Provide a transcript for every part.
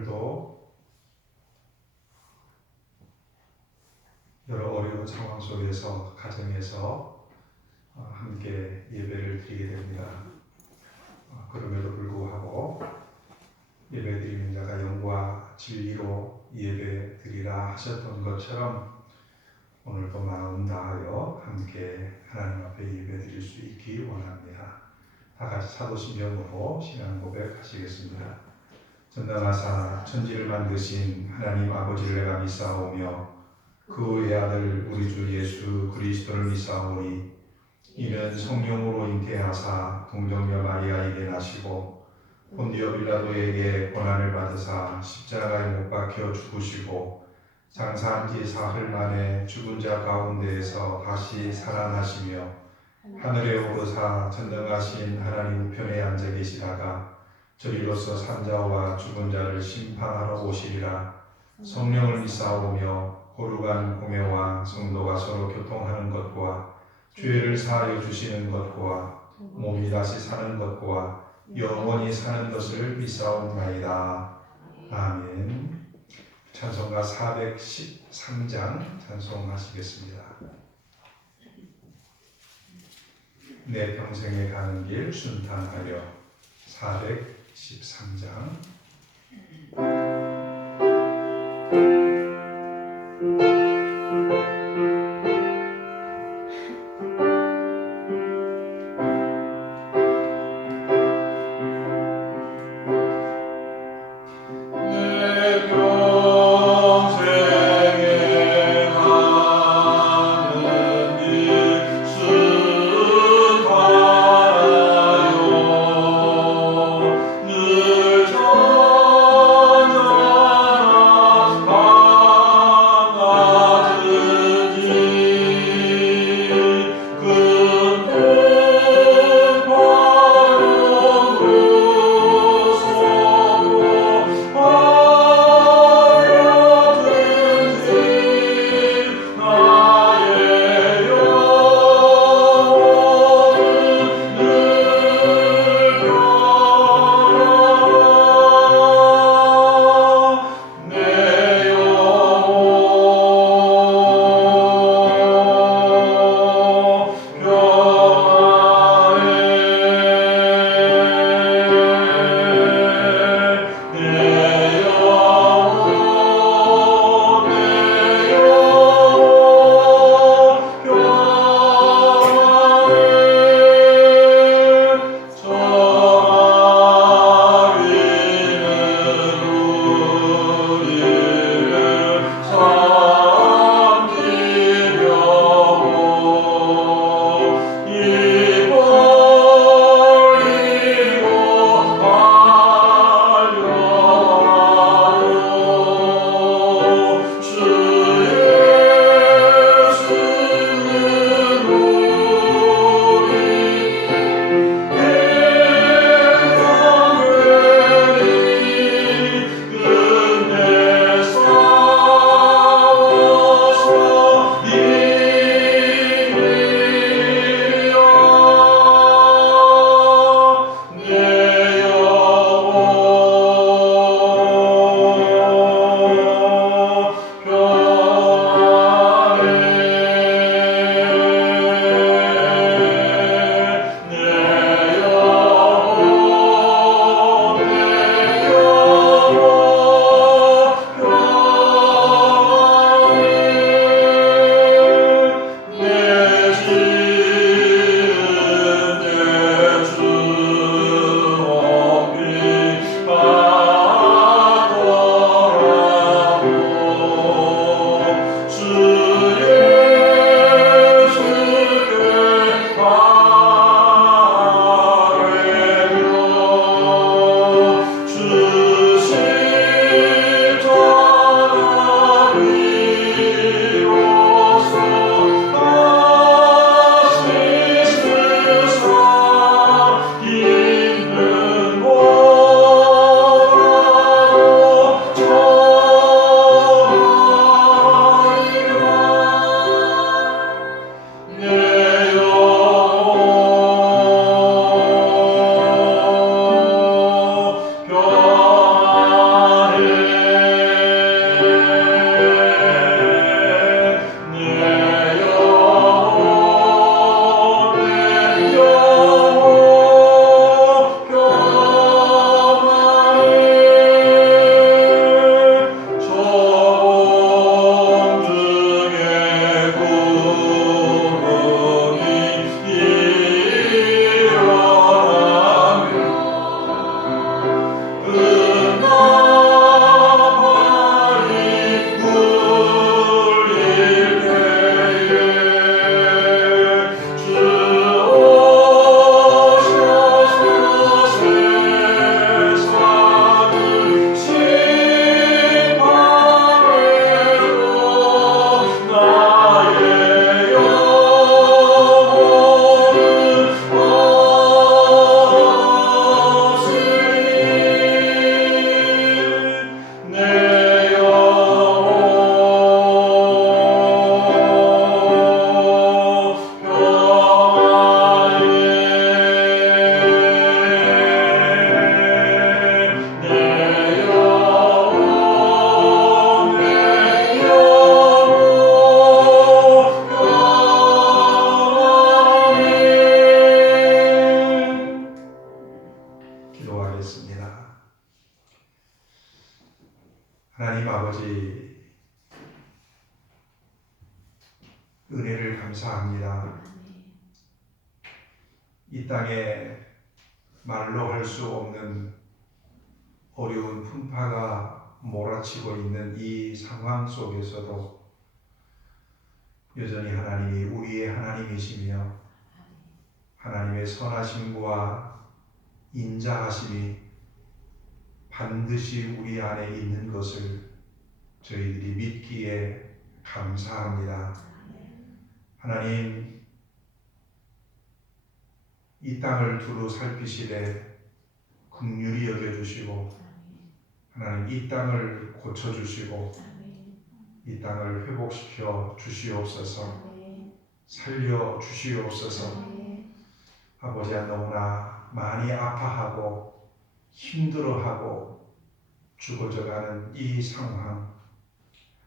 오늘도 여러 어려운 상황 속에서 가정에서 함께 예배를 드리게 됩니다. 그럼에도 불구하고 예배드리는 자가 영과 진리로 예배 드리라 하셨던 것처럼 오늘도 마음 다하여 함께 하나님 앞에 예배 드릴 수 있기 원합니다. 다 같이 사도신경으로 신앙 고백하시겠습니다. 전능하사 천지를 만드신 하나님 아버지를 내가 믿사오며 그 외 아들 우리 주 예수 그리스도를 믿사오니 이는 성령으로 잉태하사 동정녀 마리아에게 나시고 본디오 빌라도에게 고난을 받으사 십자가에 못 박혀 죽으시고 장사한 지 사흘 만에 죽은 자 가운데에서 다시 살아나시며 하늘에 오르사 전능하신 하나님 우편에 앉아 계시다가 저리로서 산자와 죽은 자를 심판하러 오시리라. 성령을 믿사오며 거룩한 공회와 성도가 서로 교통하는 것과 죄를 사하여 주시는 것과 몸이 다시 사는 것과 영원히 사는 것을 믿사옵나이다. 아멘. 찬송가 413장 찬송하시겠습니다. 내 평생에 가는 길 순탄하여 413장. 늘 하나님 아버지 은혜를 감사합니다. 이 땅에 말로 할 수 없는 어려운 풍파가 몰아치고 있는 이 상황 속에서도 여전히 하나님이 우리의 하나님이시며 하나님의 선하심과 인자하심이 반드시 우리 안에 있는 것을 저희들이 믿기에 감사합니다. 하나님, 이 땅을 두루 살피시되 긍휼히 여겨주시고 하나님 이 땅을 고쳐주시고 이 땅을 회복시켜 주시옵소서. 살려 주시옵소서. 아버지야, 너무나 많이 아파하고 힘들어하고 죽어져가는 이 상황,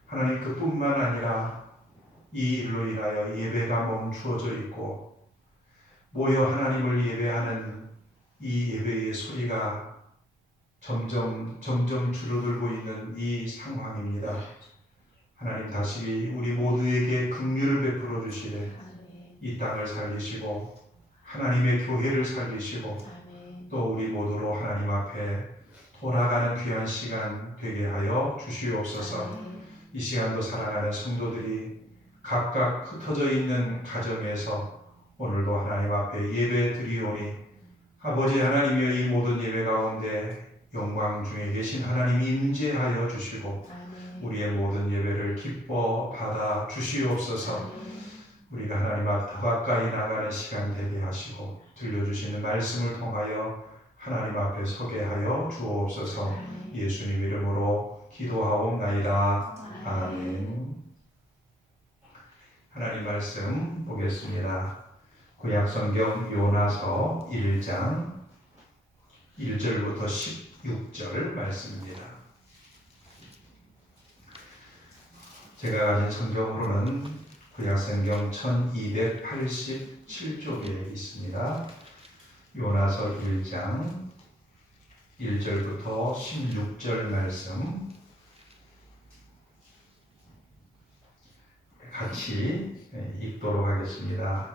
하나님 그뿐만 아니라 이 일로 인하여 예배가 멈추어져 있고 모여 하나님을 예배하는 이 예배의 소리가 점점 줄어들고 있는 이 상황입니다. 하나님 다시 우리 모두에게 긍휼을 베풀어 주시되 이 땅을 살리시고 하나님의 교회를 살리시고 또 우리 모두로 하나님 앞에 돌아가는 귀한 시간 되게 하여 주시옵소서. 이 시간도 사랑하는 성도들이 각각 흩어져 있는 가정에서 오늘도 하나님 앞에 예배 드리오니 아버지 하나님여, 이 모든 예배 가운데 영광 중에 계신 하나님이 임재하여 주시고 우리의 모든 예배를 기뻐 받아 주시옵소서. 우리가 하나님 앞 더 가까이 나가는 시간 되게 하시고 들려주시는 말씀을 통하여 하나님 앞에 서게 하여 주옵소서. 예수님 이름으로 기도하옵나이다. 아멘. 하나님 말씀 보겠습니다. 구약성경 요나서 1장 1절부터 16절 말씀입니다. 제가 가진 성경으로는 구약성경 1287쪽에 있습니다. 요나서 1장 1절부터 16절 말씀 같이 읽도록 하겠습니다.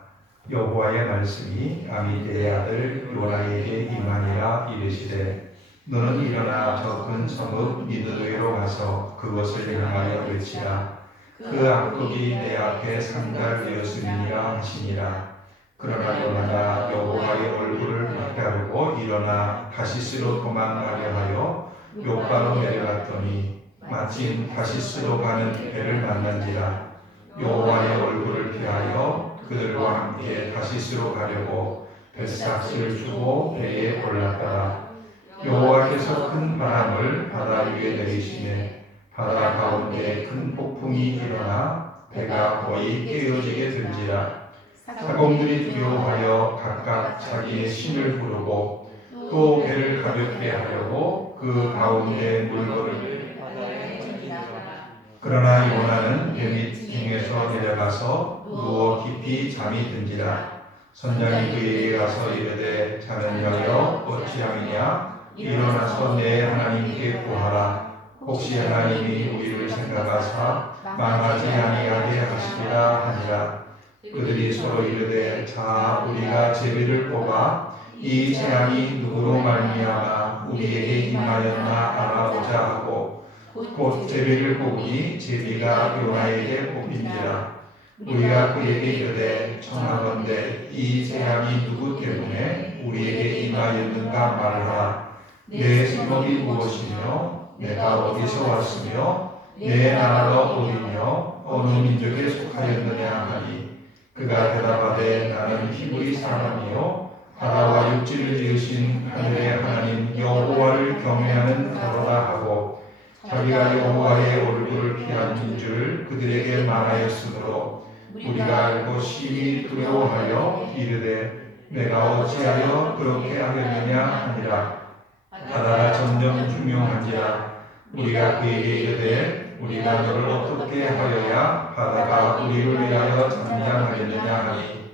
여호와의 말씀이 아미떼의 아들 요나에게 임하니라. 이르시되 너는 일어나 저 큰 성읍 니느웨로 가서 그것을 향하여 외치라. 그 악독이 내 앞에 상달되었음이니라 하시니라. 그러나 요나가 여호와의 얼굴을 맞가르고 일어나 다시스로 도망가려 하여 요바로 내려갔더니 마침 다시스로 가는 배를 만난지라. 여호와의 얼굴을 피하여 그들과 함께 다시스로 가려고 뱃삭을 주고 배에 올랐더라. 여호와께서 큰 바람을 바다 위에 내리시매 바다 가운데 큰 폭풍이 일어나 배가 거의 깨어지게 된지라. 사공들이 두려워하여 각각 자기의 신을 부르고 또 배를 가볍게 하려고 그 가운데 물건을 그러나 요나는 배 밑 등에서 내려가서 누워 깊이 잠이 든지라. 선장이 그에게 가서 이르되 자느냐여 어찌함이냐. 일어나서 내 하나님께 구하라. 혹시 하나님이 우리를 생각하사 망하지 아니하게 하시리라 하니라. 그들이 서로 이르되 자 우리가 제비를 뽑아 이 재앙이 누구로 말미암아 우리에게 임하였나 알아보자 하고 곧 제비를 뽑으니 제비가 요나에게 뽑힌지라. 우리가 그에게 이르되 청하건대 이 재앙이 누구 때문에 우리에게 임하였는가 말하라. 내 성읍이 무엇이며 내가 어디서 왔으며 내 나라가 어디며 어느 민족에 속하였느냐 하니 그가 대답하되 나는 히브리 사람이요 바다와 육지를 지으신 하늘의 하나님 여호와를 경외하는 자로다 하고 자기가 여호와의 얼굴을 피한 줄 그들에게 말하였으므로 우리가 알고 심히 두려워하여 이르되 내가 어찌하여 그렇게 하겠느냐 하니라. 바다가 점점 흉흉한지라. 우리가 그에게 이르되 우리가 너를 어떻게 하여야 바다가 우리를 위하여 잠잠하겠느냐 하니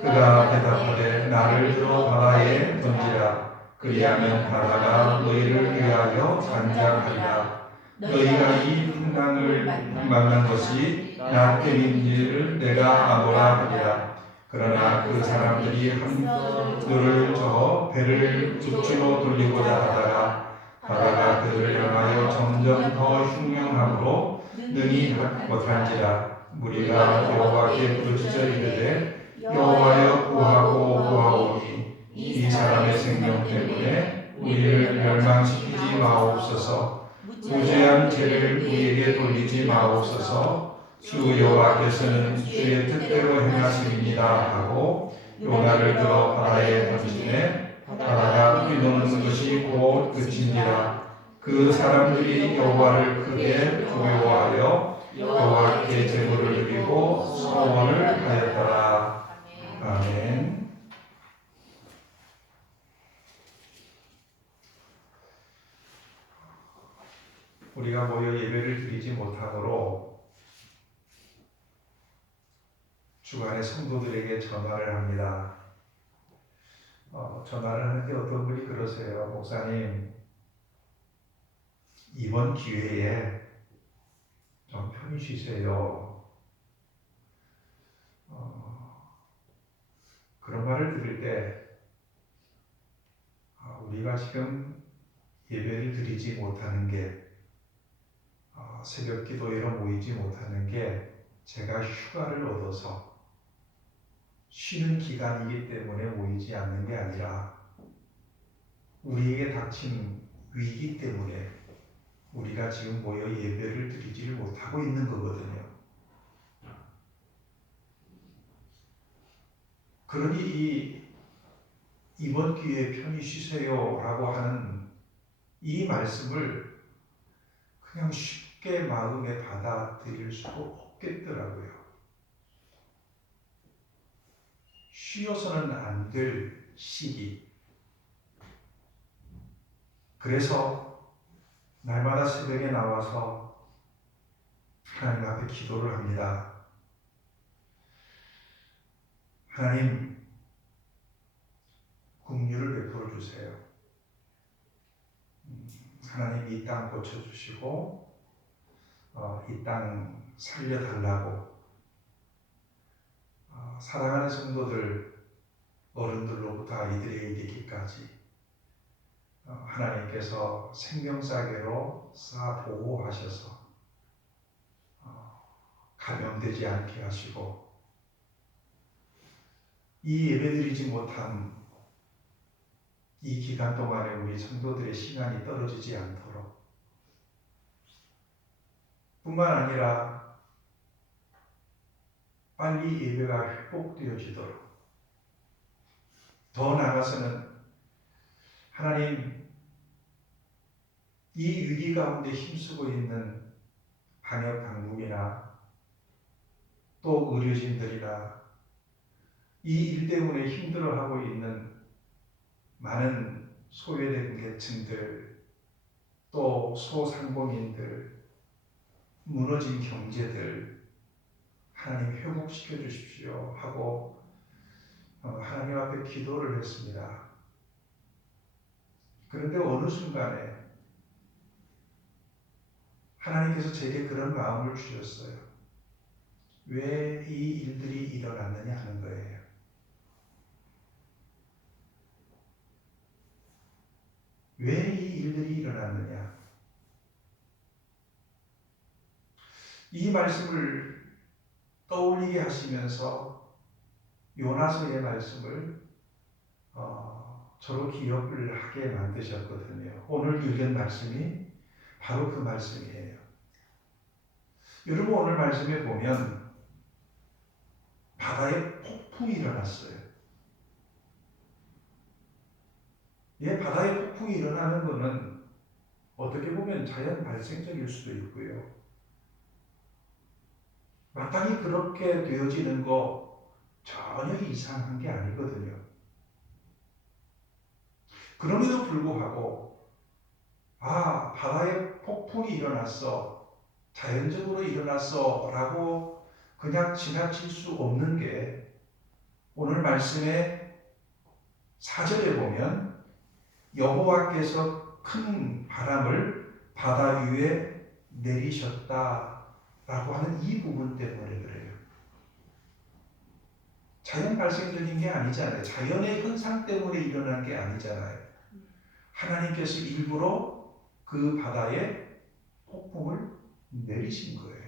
그가 대답하되 나를 들어 바다에 던지라. 그리하면 바다가 너희를 위하여 잠잠하리라. 너희가 이 풍랑을 만난 것이 나 때문인지를 내가 아노라 하리라. 그러나 그 사람들이 하늘을 저어 배를 북쪽으로 돌리고자 하다가 바다가 그들을 향하여 점점 더 흉흉함으로 능히 못한지라. 무리가 여호와께 부르짖어 이르되 여호와여 구하고 구하오니 이 사람의 생명 때문에 우리를 멸망시키지 마옵소서. 무죄한 죄를 우리에게 돌리지 마옵소서. 주 여호와께서는 주의 뜻대로 행하심이니이다 하고 요나를 들어 바다에 던지매 바다가 뛰노는 것이 곧 그친지라. 그 사람들이 여호와를 크게 두려워하여 여호와께 제물을 드리고 소원을 하였더라. 아멘. 우리가 모여 예배를 드리지 못하므로 주간에 성도들에게 전화를 합니다. 전화를 하는데 어떤 분이 그러세요. 목사님, 이번 기회에 좀 편히 쉬세요. 그런 말을 들을 때 우리가 지금 예배를 드리지 못하는 게 새벽 기도회로 모이지 못하는 게 제가 휴가를 얻어서 쉬는 기간이기 때문에 모이지 않는 게 아니라 우리에게 닥친 위기 때문에 우리가 지금 모여 예배를 드리지를 못하고 있는 거거든요. 그러니 이번 기회에 편히 쉬세요라고 하는 이 말씀을 그냥 쉽게 마음에 받아들일 수가 없겠더라고요. 쉬어서는 안 될 시기. 그래서 날마다 새벽에 나와서 하나님 앞에 기도를 합니다. 하나님, 긍휼을 베풀어 주세요. 하나님 이 땅 고쳐주시고 이 땅 살려달라고 사랑하는 성도들, 어른들로부터 아이들에 이르기까지 하나님께서 생명사계로 쌓아 보호하셔서 감염되지 않게 하시고 이 예배드리지 못한 이 기간 동안에 우리 성도들의 신앙이 떨어지지 않도록 뿐만 아니라 빨리 예배가 회복되어지도록 더 나아가서는 하나님 이 위기 가운데 힘쓰고 있는 방역 당국이나 또 의료진들이나 이 일 때문에 힘들어하고 있는 많은 소외된 계층들, 또 소상공인들, 무너진 경제들 하나님 회복시켜 주십시오 하고 하나님 앞에 기도를 했습니다. 그런데 어느 순간에 하나님께서 제게 그런 마음을 주셨어요. 왜 이 일들이 일어났느냐 하는 거예요. 왜 이 일들이 일어났느냐? 이 말씀을 떠올리게 하시면서 요나서의 말씀을 저로 기억을 하게 만드셨거든요. 오늘 읽은 말씀이 바로 그 말씀이에요. 여러분 오늘 말씀에 보면 바다에 폭풍이 일어났어요. 바다에 폭풍이 일어나는 것은 어떻게 보면 자연 발생적일 수도 있고요. 마땅히 그렇게 되어지는 거 전혀 이상한 게 아니거든요. 그럼에도 불구하고 바다에 폭풍이 일어났어, 자연적으로 일어났어 라고 그냥 지나칠 수 없는 게 오늘 말씀의 4절에 보면 여호와께서 큰 바람을 바다 위에 내리셨다라고 하는 이 부분 때문에 그래요. 자연 발생적인 게 아니잖아요. 자연의 현상 때문에 일어난 게 아니잖아요. 하나님께서 일부러 그 바다에 폭풍을 내리신 거예요.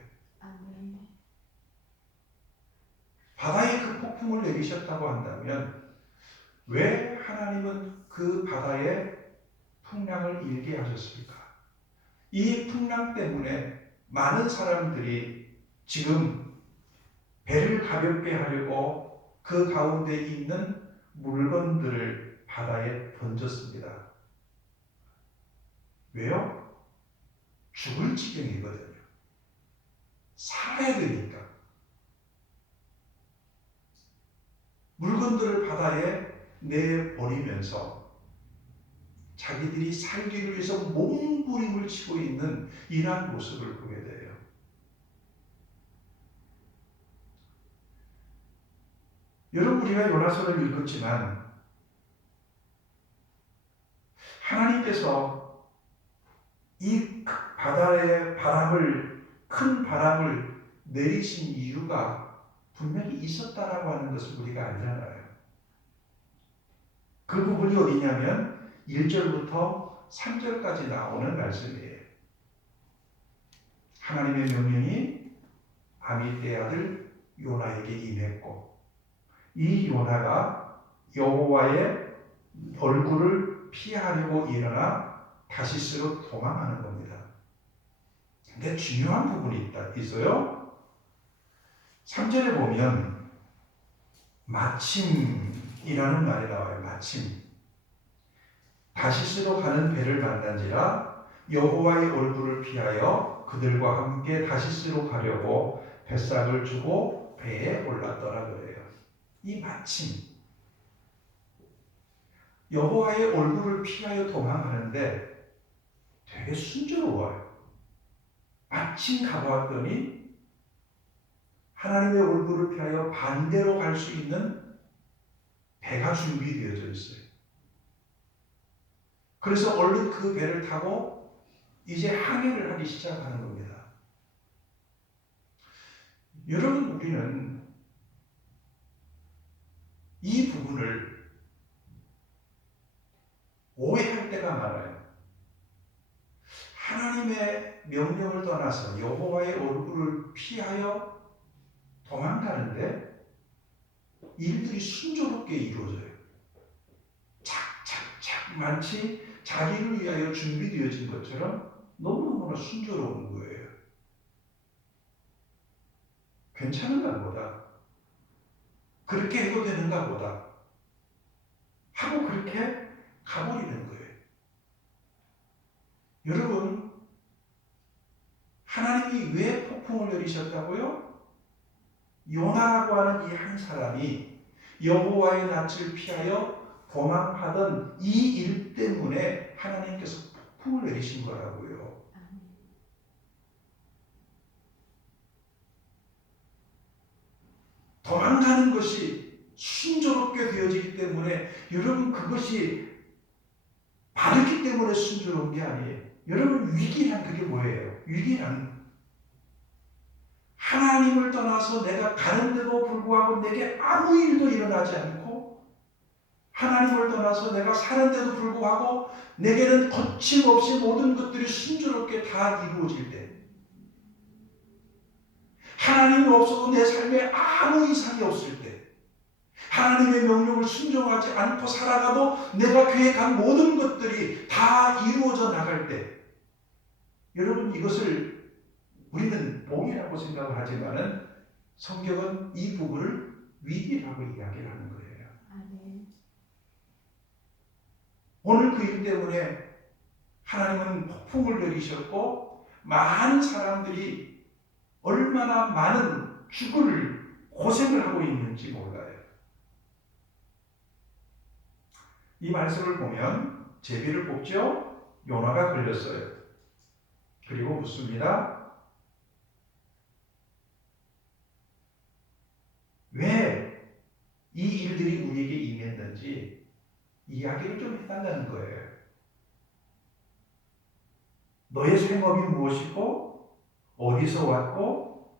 바다에 그 폭풍을 내리셨다고 한다면 왜 하나님은 그 바다에 풍랑을 일게 하셨을까? 이 풍랑 때문에 많은 사람들이 지금 배를 가볍게 하려고 그 가운데 있는 물건들을 바다에 던졌습니다. 왜요? 죽을 지경이거든요. 살아야 되니까. 물건들을 바다에 내버리면서 자기들이 살기를 위해서 몸부림을 치고 있는 이러한 모습을 보게 돼요. 여러분, 우리가 요나서를 읽었지만 하나님께서 이 바다의 큰 바람을 내리신 이유가 분명히 있었다라고 하는 것을 우리가 알잖아요. 그 부분이 어디냐면 1절부터 3절까지 나오는 말씀이에요. 하나님의 명령이 아미떼 아들 요나에게 임했고 이 요나가 여호와의 얼굴을 피하려고 일어나 다시스로 도망하는 겁니다. 근데 중요한 부분이 있어요. 3절에 보면 마침이라는 말이 나와요. 마침. 다시스로 가는 배를 만난지라 여호와의 얼굴을 피하여 그들과 함께 다시스로 가려고 뱃삭을 주고 배에 올랐더라 그래요. 이 마침. 여호와의 얼굴을 피하여 도망가는데 되게 순조로워요. 마침 가보았더니 하나님의 얼굴을 피하여 반대로 갈 수 있는 배가 준비되어져 있어요. 그래서 얼른 그 배를 타고 이제 항해를 하기 시작하는 겁니다. 여러분, 우리는 이 부분을 오해할 때가 많아요. 하나님의 명령을 떠나서 여호와의 얼굴을 피하여 도망가는데 일들이 순조롭게 이루어져요. 착착착 마치 자기를 위하여 준비되어진 것처럼 너무너무나 순조로운 거예요. 괜찮은가 보다. 그렇게 해도 되는가 보다. 하고 그렇게 가버리는 거예요. 여러분, 하나님이 왜 폭풍을 내리셨다고요? 요나라고 하는 이 한 사람이 여호와의 낯을 피하여 도망하던 이 일 때문에 하나님께서 폭풍을 내리신 거라고요. 도망가는 것이 순조롭게 되어지기 때문에 여러분 그것이 바르기 때문에 순조로운 게 아니에요. 여러분 위기란 그게 뭐예요? 위기란 하나님을 떠나서 내가 가는데도 불구하고 내게 아무 일도 일어나지 않고 하나님을 떠나서 내가 사는데도 불구하고 내게는 거침없이 모든 것들이 순조롭게 다 이루어질 때 하나님이 없어도 내 삶에 아무 이상이 없을 때 하나님의 명령을 순종하지 않고 살아가도 내가 계획한 모든 것들이 다 이루어져 나갈 때 여러분 이것을 우리는 복이라고 생각을 하지만은 성경은 이 부분을 위기라고 이야기를 하는 거예요. 오늘 그 일 때문에 하나님은 폭풍을 내리셨고 많은 사람들이 얼마나 많은 죽을 고생을 하고 있는지 몰라요. 이 말씀을 보면 제비를 뽑죠. 요나가 걸렸어요. 그리고 묻습니다. 왜 이 일들이 우리에게 임했는지 이야기를 좀 해달라는 거예요. 너의 생업이 무엇이고 어디서 왔고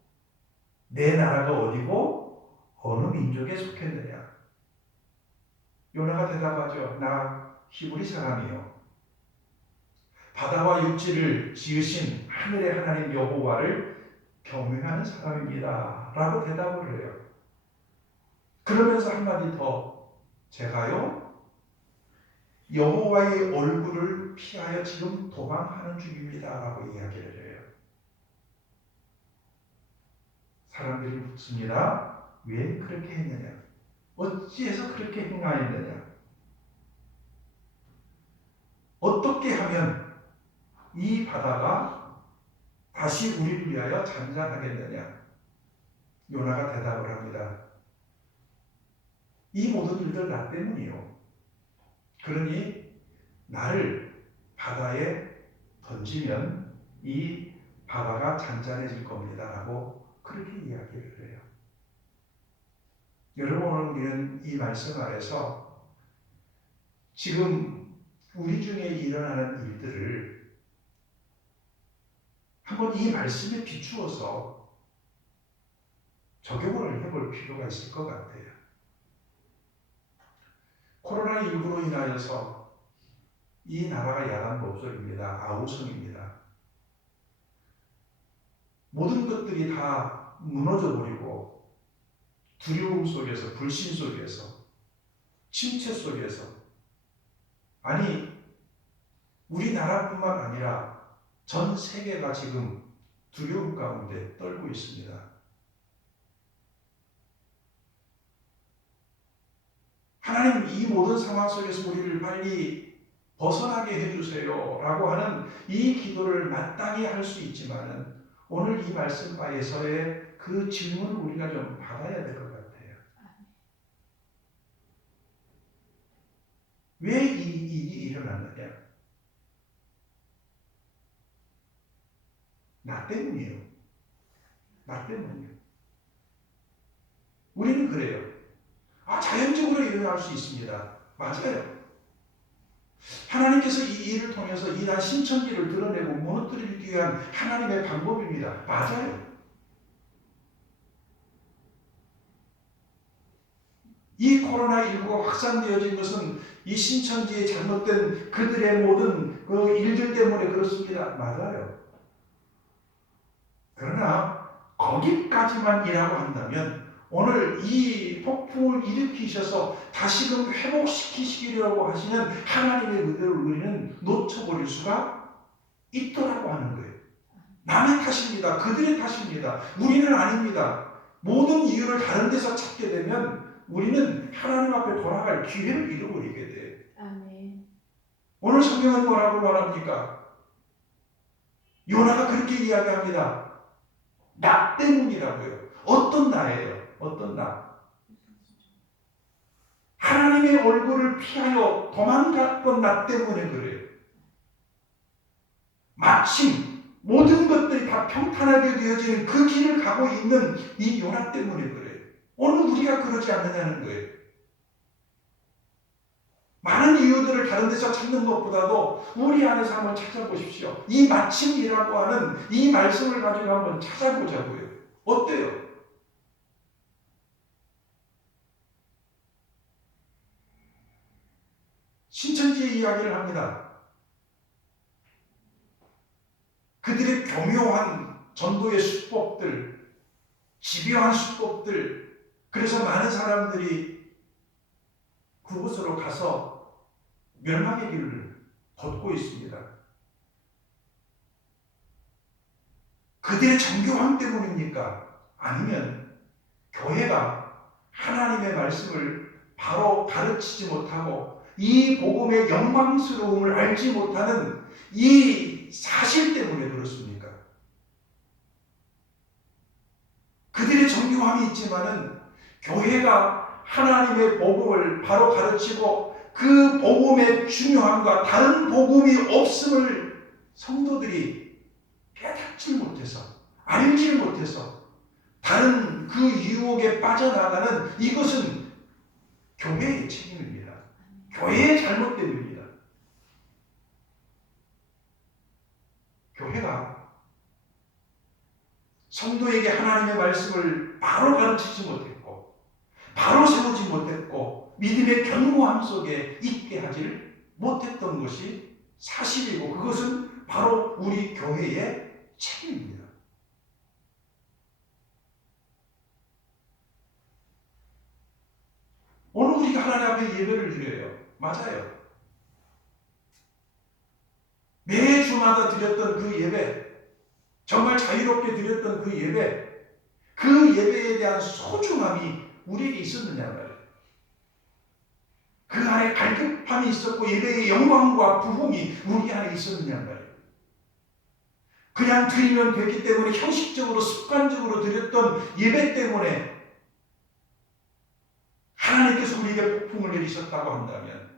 내 나라가 어디고 어느 민족에 속했느냐? 요나가 대답하죠. 나 히브리 사람이요. 바다와 육지를 지으신 하늘의 하나님 여호와를 경외하는 사람입니다. 라고 대답을 해요. 그러면서 한마디 더, 제가요 여호와의 얼굴을 피하여 지금 도망하는 중입니다. 라고 이야기를 해요. 사람들이 묻습니다. 왜 그렇게 했느냐? 어찌해서 그렇게 행하였느냐? 어떻게 하면 이 바다가 다시 우리를 위하여 잔잔하겠느냐? 요나가 대답을 합니다. 이 모든 일들 나 때문이요. 그러니 나를 바다에 던지면 이 바다가 잔잔해질 겁니다. 라고 그렇게 이야기를 해요. 여러분, 오늘 우리는 이 말씀 아래서 지금 우리 중에 일어나는 일들을 한번 이 말씀에 비추어서 적용을 해볼 필요가 있을 것 같아요. 코로나19로 인하여서 이 나라가 야단법석입니다. 아우성입니다. 모든 것들이 다 무너져 버리고 두려움 속에서, 불신 속에서, 침체 속에서, 아니 우리나라뿐만 아니라 전 세계가 지금 두려움 가운데 떨고 있습니다. 하나님, 이 모든 상황 속에서 우리를 빨리 벗어나게 해주세요 라고 하는 이 기도를 마땅히 할 수 있지만은 오늘 이 말씀 바에서의 그 질문을 우리가 좀 받아야 될 것 같아요. 왜 이 일이 일어났느냐? 나 때문이에요. 나 때문이에요. 우리는 그래요. 자연적으로 일어날 수 있습니다. 맞아요. 하나님께서 이 일을 통해서 이러한 신천지를 드러내고 무너뜨리기 위한 하나님의 방법입니다. 맞아요. 이 코로나19가 확산되어진 것은 이 신천지의 잘못된 그들의 모든 그 일들 때문에 그렇습니다. 맞아요. 그러나 거기까지만 이라고 한다면 오늘 이 폭풍을 일으키셔서 다시금 회복시키시려고 하시는 하나님의 의도를 우리는 놓쳐버릴 수가 있더라고 하는 거예요. 남의 탓입니다. 그들의 탓입니다. 우리는 아닙니다. 모든 이유를 다른 데서 찾게 되면 우리는 하나님 앞에 돌아갈 기회를 잃어버리게 돼요. 아멘. 오늘 성경은 뭐라고 말합니까? 요나가 그렇게 이야기합니다. 나 때문이라고요. 어떤 나예요? 어떤 나? 하나님의 얼굴을 피하여 도망갔던 나 때문에 그래요. 마침 모든 것들이 다 평탄하게 되어지는 그 길을 가고 있는 이 요나 때문에 그래요. 오늘 우리가 그러지 않느냐는 거예요. 많은 이유들을 다른 데서 찾는 것보다도 우리 안에서 한번 찾아보십시오. 이 마침이라고 하는 이 말씀을 가지고 한번 찾아보자고요. 어때요? 신천지의 이야기를 합니다. 그들의 교묘한 전도의 수법들, 집요한 수법들, 그래서 많은 사람들이 그곳으로 가서 멸망의 길을 걷고 있습니다. 그들의 정교함 때문입니까? 아니면 교회가 하나님의 말씀을 바로 가르치지 못하고 이 복음의 영광스러움을 알지 못하는 이 사실 때문에 그렇습니까? 그들의 정교함이 있지만은 교회가 하나님의 복음을 바로 가르치고 그 복음의 중요함과 다른 복음이 없음을 성도들이 깨닫지 못해서, 알지 못해서 다른 그 유혹에 빠져나가는 이것은 교회의 책임입니다. 교회의 잘못됨입니다. 교회가 성도에게 하나님의 말씀을 바로 가르치지 못했고 바로 세우지 못했고 믿음의 견고함 속에 있게 하지를 못했던 것이 사실이고 그것은 바로 우리 교회의 책임입니다. 오늘 우리가 하나님 앞에 예배를 드려요. 맞아요. 매 주마다 드렸던 그 예배, 정말 자유롭게 드렸던 그 예배, 그 예배에 대한 소중함이 우리에게 있었느냐 말이에요. 그 안에 갈급함이 있었고 예배의 영광과 부흥이 우리 안에 있었느냐 말이에요. 그냥 드리면 되기 때문에 형식적으로 습관적으로 드렸던 예배 때문에 하나님께서 우리에게 폭풍을 내리셨다고 한다면,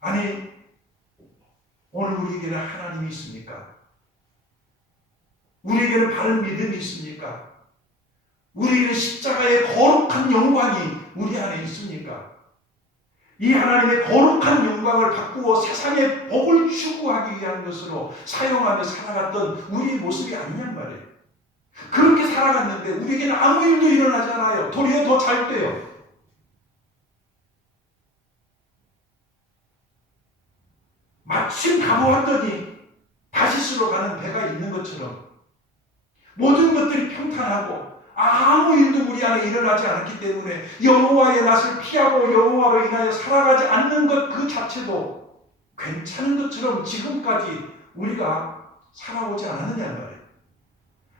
아니 오늘 우리에게는 하나님이 있습니까? 우리에게는 바른 믿음이 있습니까? 우리에게는 십자가의 거룩한 영광이 우리 안에 있습니까? 이 하나님의 거룩한 영광을 바꾸어 세상에 복을 추구하기 위한 것으로 사용하며 살아갔던 우리의 모습이 아니냔 말이에요. 그렇게 살아갔는데 우리에게는 아무 일도 일어나지 않아요. 도리어 더 잘 돼요. 마침 가보았더니 다시스로 가는 배가 있는 것처럼 모든 것들이 평탄하고 아무 일도 우리 안에 일어나지 않았기 때문에 여호와의 낯을 피하고 여호와로 인하여 살아가지 않는 것 그 자체도 괜찮은 것처럼 지금까지 우리가 살아오지 않았느냐는 말이에요.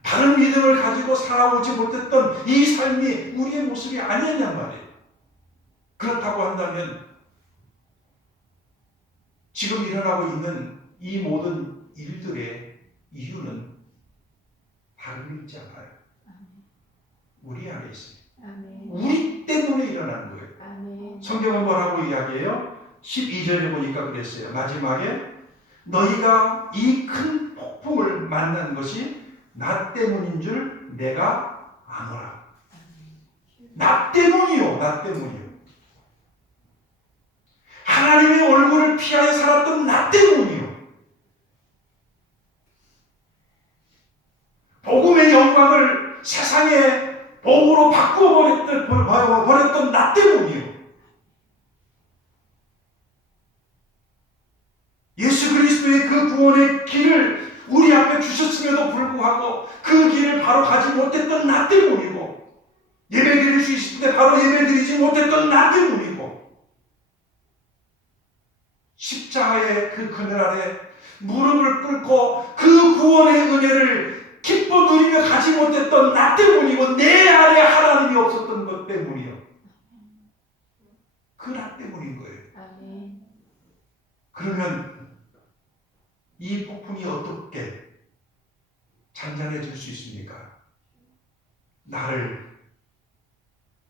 다른 믿음을 가지고 살아오지 못했던 이 삶이 우리의 모습이 아니었냔 말이에요. 그렇다고 한다면 지금 일어나고 있는 이 모든 일들의 이유는 다른 데 있지 않아요. 우리 안에 있어요. 우리 때문에 일어나는 거예요. 성경은 뭐라고 이야기해요? 12절에 보니까 그랬어요. 마지막에 너희가 이 큰 폭풍을 만난 것이 나 때문인 줄 내가 아노라. 나 때문이요. 나 때문이요. 하나님의 얼굴을 피하여 살았던 나 때문이요. 복음의 영광을 세상의 복으로 바꾸어버렸던 나 때문이요. 예수 그리스도의 그 구원의 길을 우리 앞에 주셨음에도 불구하고 그 길을 바로 가지 못했던 나 때문이고, 예배 드릴 수 있을 때 바로 예배 드리지 못했던 나 때문이고, 십자가의 그 그늘 아래 무릎을 꿇고 그 구원의 은혜를 기뻐 누리며 가지 못했던 나 때문이고, 내 안에 하나님이 없었던 것 때문이요. 그 나 때문인 거예요. 그러면 이 폭풍이 어떻게 잔잔해질 수 있습니까? 나를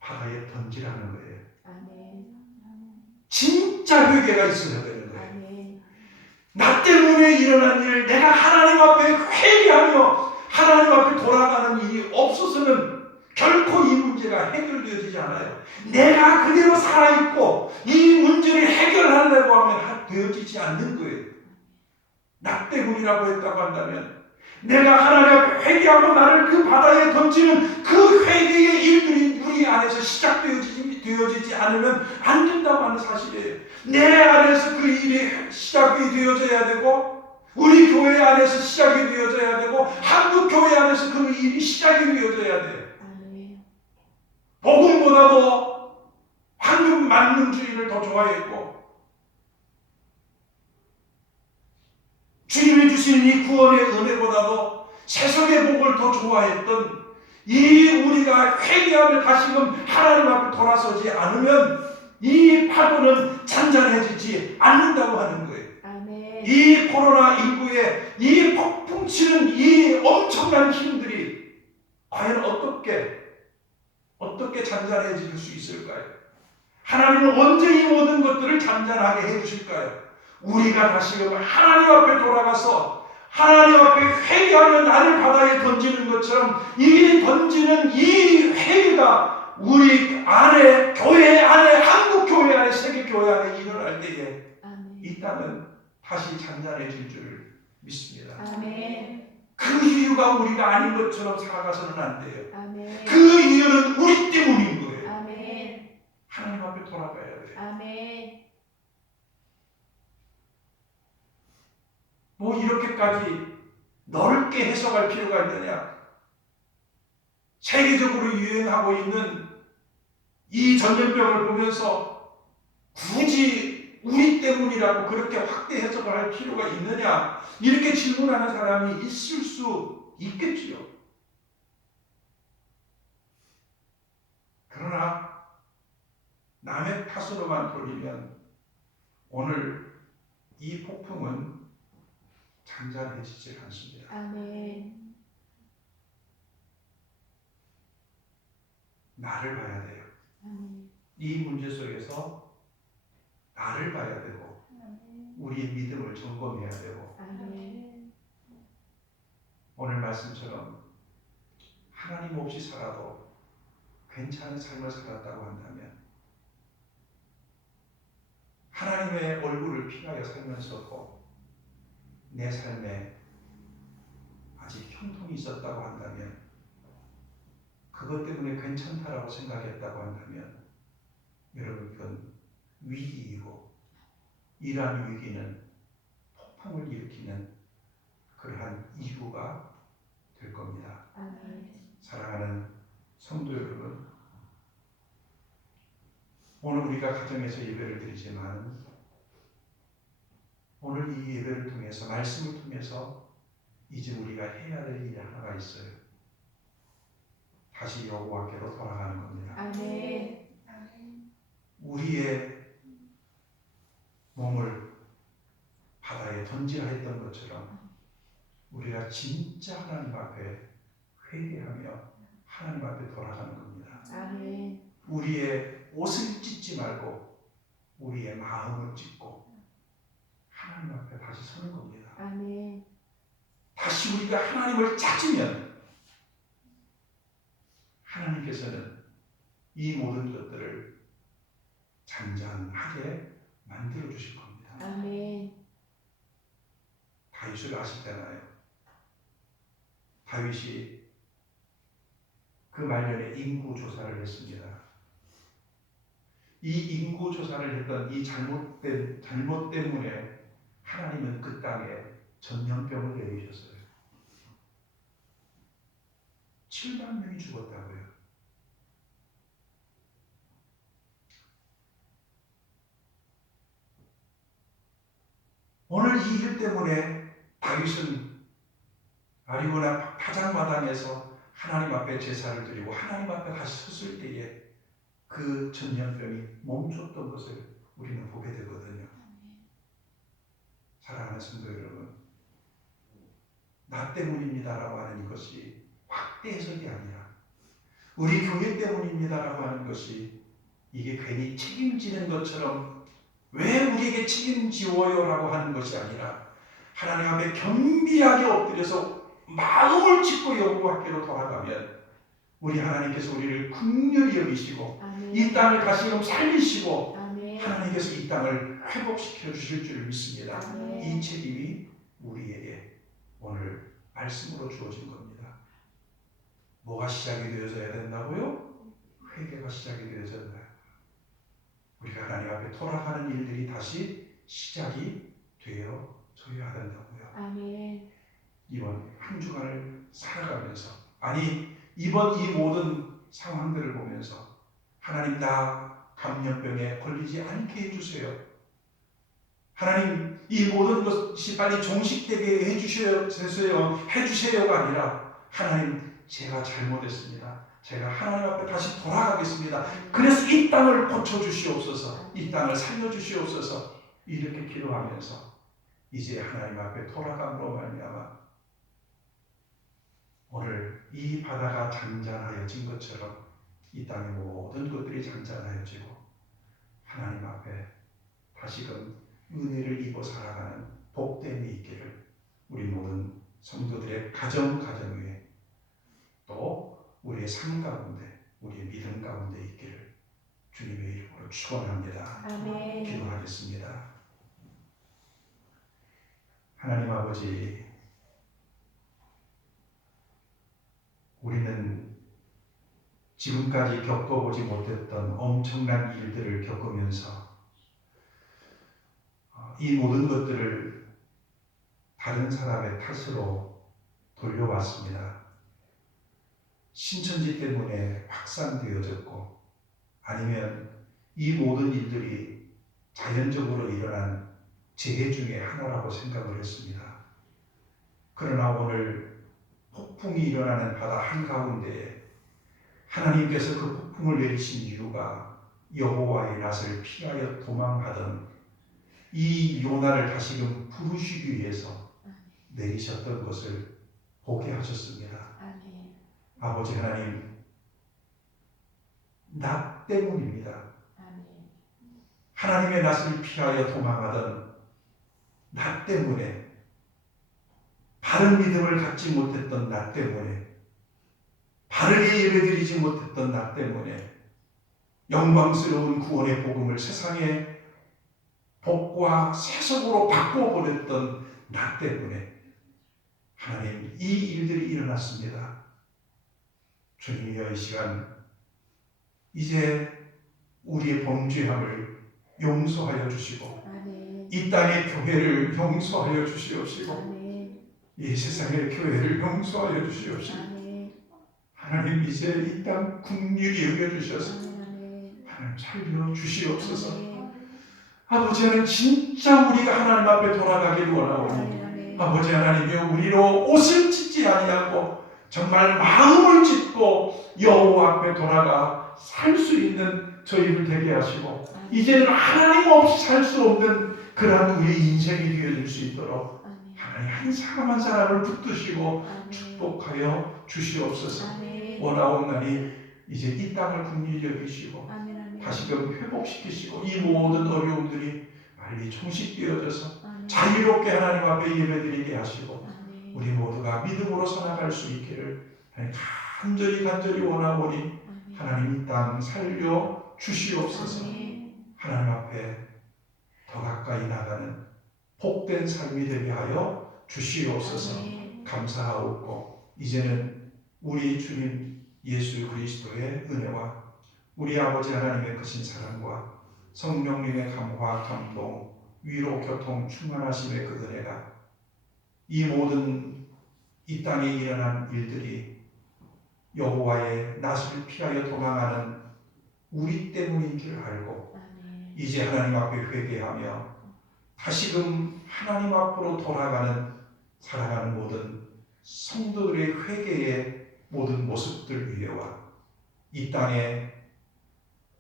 바다에 던지라는 거예요. 진짜 회개가 있어야 되는 거예요. 나 때문에 일어난 일, 내가 하나님 앞에 회개하며 하나님 앞에 돌아가는 일이 없어서는 결코 이 문제가 해결되어지지 않아요. 내가 그대로 살아있고 이 문제를 해결하려고 하면 되어지지 않는 거예요. 나 때문이라고 했다고 한다면 내가 하나님 앞에 회개하고 나를 그 바다에 던지는 그 회개의 일들이 우리 안에서 시작되어지지 않으면 안 된다고 하는 사실이에요. 내 안에서 그 일이 시작이 되어져야 되고, 우리 교회 안에서 시작이 되어져야 되고, 한국 교회 안에서 그 일이 시작이 되어져야 돼요. 복음보다도 황금 만능주의를 더 좋아했고, 주님이 주신 이 구원의 은혜보다도 세속의 복을 더 좋아했던 이 우리가 회개하며 다시금 하나님 앞에 돌아서지 않으면 이 파도는 잔잔해지지 않는다고 하는 거예요. 이 코로나19의 이 폭풍치는 이 엄청난 힘들이 과연 어떻게 잔잔해질 수 있을까요? 하나님은 언제 이 모든 것들을 잔잔하게 해주실까요? 우리가 다시금 하나님 앞에 돌아가서 하나님 앞에 회개하며 나를 바다에 던지는 것처럼 이 던지는 이 회개가 우리 안에, 교회 안에, 한국 교회 안에, 세계 교회 안에 일어날 때에 있다면 다시 잔잔해질 줄 믿습니다. 그 이유가 우리가 아닌 것처럼 살아가서는 안 돼요. 아멘. 그 이유는 우리 때문인 거예요. 아멘. 하나님 앞에 돌아가야 돼요. 아멘. 뭐 이렇게까지 넓게 해석할 필요가 있느냐? 세계적으로 유행하고 있는 이 전염병을 보면서 굳이 우리 때문이라고 그렇게 확대 해석을 할 필요가 있느냐? 이렇게 질문하는 사람이 있을 수 있겠지요. 그러나 남의 탓으로만 돌리면 오늘 이 폭풍은 잔잔해지질 않습니다. 아멘. 나를 봐야 돼요. 아멘. 이 문제 속에서 나를 봐야 되고 우리의 믿음을 점검해야 되고 아멘. 오늘 말씀처럼 하나님 없이 살아도 괜찮은 삶을 살았다고 한다면 하나님의 얼굴을 피하여 살면서도 내 삶에 아직 형통이 있었다고 한다면 그것 때문에 괜찮다라고 생각했다고 한다면 여러분 그건 위기이고 이러한 위기는 폭풍을 일으키는 그러한 이유가 될 겁니다. 아멘. 사랑하는 성도 여러분, 오늘 우리가 가정에서 예배를 드리지만 오늘 이 예배를 통해서 말씀을 통해서 이제 우리가 해야 될 일이 하나가 있어요. 다시 여호와께로 돌아가는 겁니다. 아멘. 우리의 몸을 바다에 던지라 했던 것처럼 우리가 진짜 하나님 앞에 회개하며 하나님 앞에 돌아가는 겁니다. 아멘. 우리의 옷을 찢지 말고 우리의 마음을 찢고 하나님 앞에 다시 서는 겁니다. 아멘. 다시 우리가 하나님을 찾으면 하나님께서는 이 모든 것들을 잔잔하게 만들어 주실 겁니다. 아멘. 다윗을 아시잖아요. 다윗이 그 말년에 인구 조사를 했습니다. 이 인구 조사를 했던 이 잘못 때문에 하나님은 그 땅에 전염병을 내리셨어요. 7만 명이 죽었다고요. 오늘 이 일 때문에 다윗은 아리고나 파장마당에서 하나님 앞에 제사를 드리고 하나님 앞에 다시 섰을 때에 그 전염병이 멈췄던 것을 우리는 보게 되거든요. 사랑하는 성도 여러분, 나 때문입니다라고 하는 이것이 확대 해석이 아니라 우리 교회 때문입니다라고 하는 것이 이게 괜히 책임지는 것처럼 왜 우리에게 책임지워요라고 하는 것이 아니라 하나님 앞에 겸비하게 엎드려서 마음을 찢고 여호와께로 돌아가면 우리 하나님께서 우리를 긍휼히 여기시고 아멘. 이 땅을 다시금 살리시고 아멘. 하나님께서 이 땅을 회복시켜 주실 줄 믿습니다. 아멘. 이 책임이 우리에게 오늘 말씀으로 주어진 겁니다. 뭐가 시작이 되어져야 된다고요? 회개가 시작이 되어져야 된다. 우리가 하나님 앞에 돌아가는 일들이 다시 시작이 되어져야 된다고요. 아멘. 이번 한 주간을 살아가면서 이번 이 모든 상황들을 보면서 하나님 나 감염병에 걸리지 않게 해주세요. 하나님 이 모든 것이 빨리 종식되게 해주세요가 아니라 하나님 제가 잘못했습니다. 제가 하나님 앞에 다시 돌아가겠습니다. 그래서 이 땅을 고쳐주시옵소서, 이 땅을 살려주시옵소서 이렇게 기도하면서 이제 하나님 앞에 돌아감으로 말미암아 오늘 이 바다가 잔잔하여진 것처럼 이 땅의 모든 것들이 잔잔하여지고 하나님 앞에 다시금 은혜를 입어 살아가는 복됨이 있기를 우리 모든 성도들의 가정 위에 또 우리의 삶 가운데 우리의 믿음 가운데 있기를 주님의 이름으로 축원합니다. 아멘. 기도하겠습니다. 하나님 아버지, 지금까지 겪어보지 못했던 엄청난 일들을 겪으면서 이 모든 것들을 다른 사람의 탓으로 돌려봤습니다. 신천지 때문에 확산되어졌고 아니면 이 모든 일들이 자연적으로 일어난 재해 중에 하나라고 생각을 했습니다. 그러나 오늘 폭풍이 일어나는 바다 한가운데에 하나님께서 그 폭풍을 내리신 이유가 여호와의 낯을 피하여 도망하던 이 요나를 다시금 부르시기 위해서 내리셨던 것을 보게 하셨습니다. 아멘. 아버지 하나님, 나 때문입니다. 아멘. 하나님의 낯을 피하여 도망하던 나 때문에, 바른 믿음을 갖지 못했던 나 때문에, 바르게 예배드리지 못했던 나 때문에, 영광스러운 구원의 복음을 세상에 복과 세속으로 바꿔버렸던 나 때문에 하나님, 이 일들이 일어났습니다. 주님이여, 이 시간 이제 우리의 범죄함을 용서하여 주시고 아멘. 이 땅의 교회를 용서하여 주시옵시고 아멘. 이 세상의 교회를 용서하여 주시옵시고 아멘. 하나님, 이제 이 땅 긍휼히 여겨주셔서 아멘. 하나님 살려 주시옵소서. 아멘. 아버지 하나님, 진짜 우리가 하나님 앞에 돌아가기를 원하오니 아멘. 아버지 하나님이여, 우리로 옷을 찢지 아니하고 정말 마음을 찢고 여호와 앞에 돌아가 살 수 있는 저희를 되게 하시고 이제는 하나님 없이 살 수 없는 그러한 우리의 인생이 되어질 수 있도록 아멘. 하나님 한 사람 한 사람을 붙드시고 아멘. 축복하여 주시옵소서. 아멘. 원하옵나니 이제 이 땅을 긍휼히 여기시고 아멘. 아멘. 다시금 회복시키시고 이 모든 어려움들이 빨리 종식되어져서 아멘. 자유롭게 하나님 앞에 예배드리게 하시고 아멘. 우리 모두가 믿음으로 살아갈 수 있기를 간절히 원하오니 아멘. 하나님 이 땅 살려 주시옵소서. 아멘. 하나님 앞에 더 가까이 나가는 복된 삶이 되게 하여 주시옵소서. 아멘. 감사하옵고 이제는 우리 주님 예수 그리스도의 은혜와 우리 아버지 하나님의 크신 사랑과 성령님의 감화 감동 위로 교통 충만하심의 그 은혜가 이 모든 이 땅에 일어난 일들이 여호와의 낯을 피하여 도망하는 우리 때문인 줄 알고 아멘. 이제 하나님 앞에 회개하며 다시금 하나님 앞으로 돌아가는 살아가는 모든 성도들의 회개의 모든 모습들 위에와 이 땅에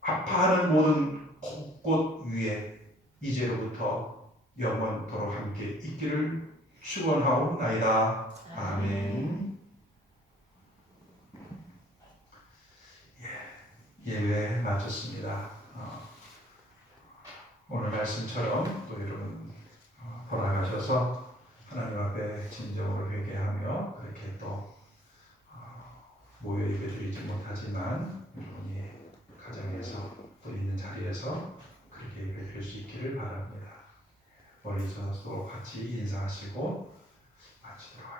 아파하는 모든 곳곳 위에 이제로부터 영원토록 함께 있기를 축원하옵나이다. 아멘. 예배 마쳤습니다. 오늘 말씀처럼 또 여러분 돌아가셔서 하나님 앞에 진정으로 회개하며 그렇게 또 모여 예배드리지 못하지만 여러분이 가정에서 또 있는 자리에서 그렇게 예배드릴 수 있기를 바랍니다. 멀리서도 같이 인사하시고 마치도록